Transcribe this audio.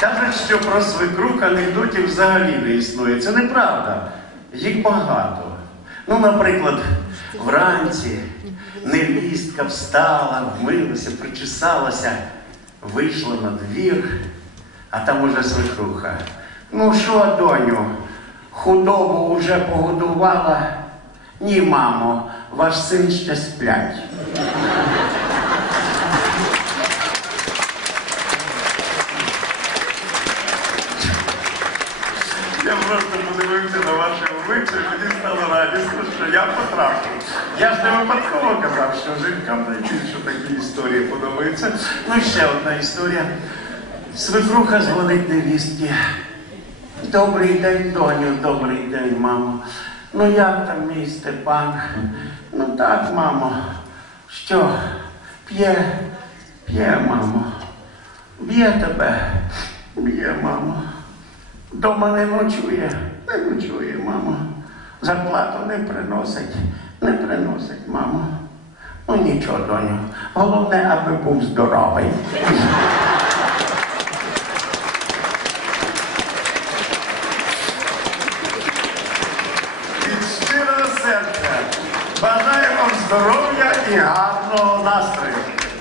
Кажуть, що про свекрух анекдотів взагалі не існує. Це неправда. Їх багато. Ну, наприклад, вранці невістка встала, вмилася, причесалася, вийшла на двір, а там уже свекруха. Ну що, доню, худобу вже погодувала? Ні, мамо, ваш син ще сплять. Я просто подивився на ваше обличчя, і мені стало радісно, що я потрапив. Я ж не випадково казав, що жінкам найбільше такі історії подобаються. Ну і ще одна історія. Свекруха дзвонить невістки. Добрий день, доню, добрий день, мамо. Ну як там мій Степан? Ну так, мамо. Що? П'є, п'є, мамо. Б'є тебе, б'є, мамо. Дома не ночує, не ночує, мамо. Зарплату не приносить, не приносить, мамо. Ну нічого, доню. Головне, аби був здоровий. Від щирого серця бажаю вам здоров'я і гарного настрою.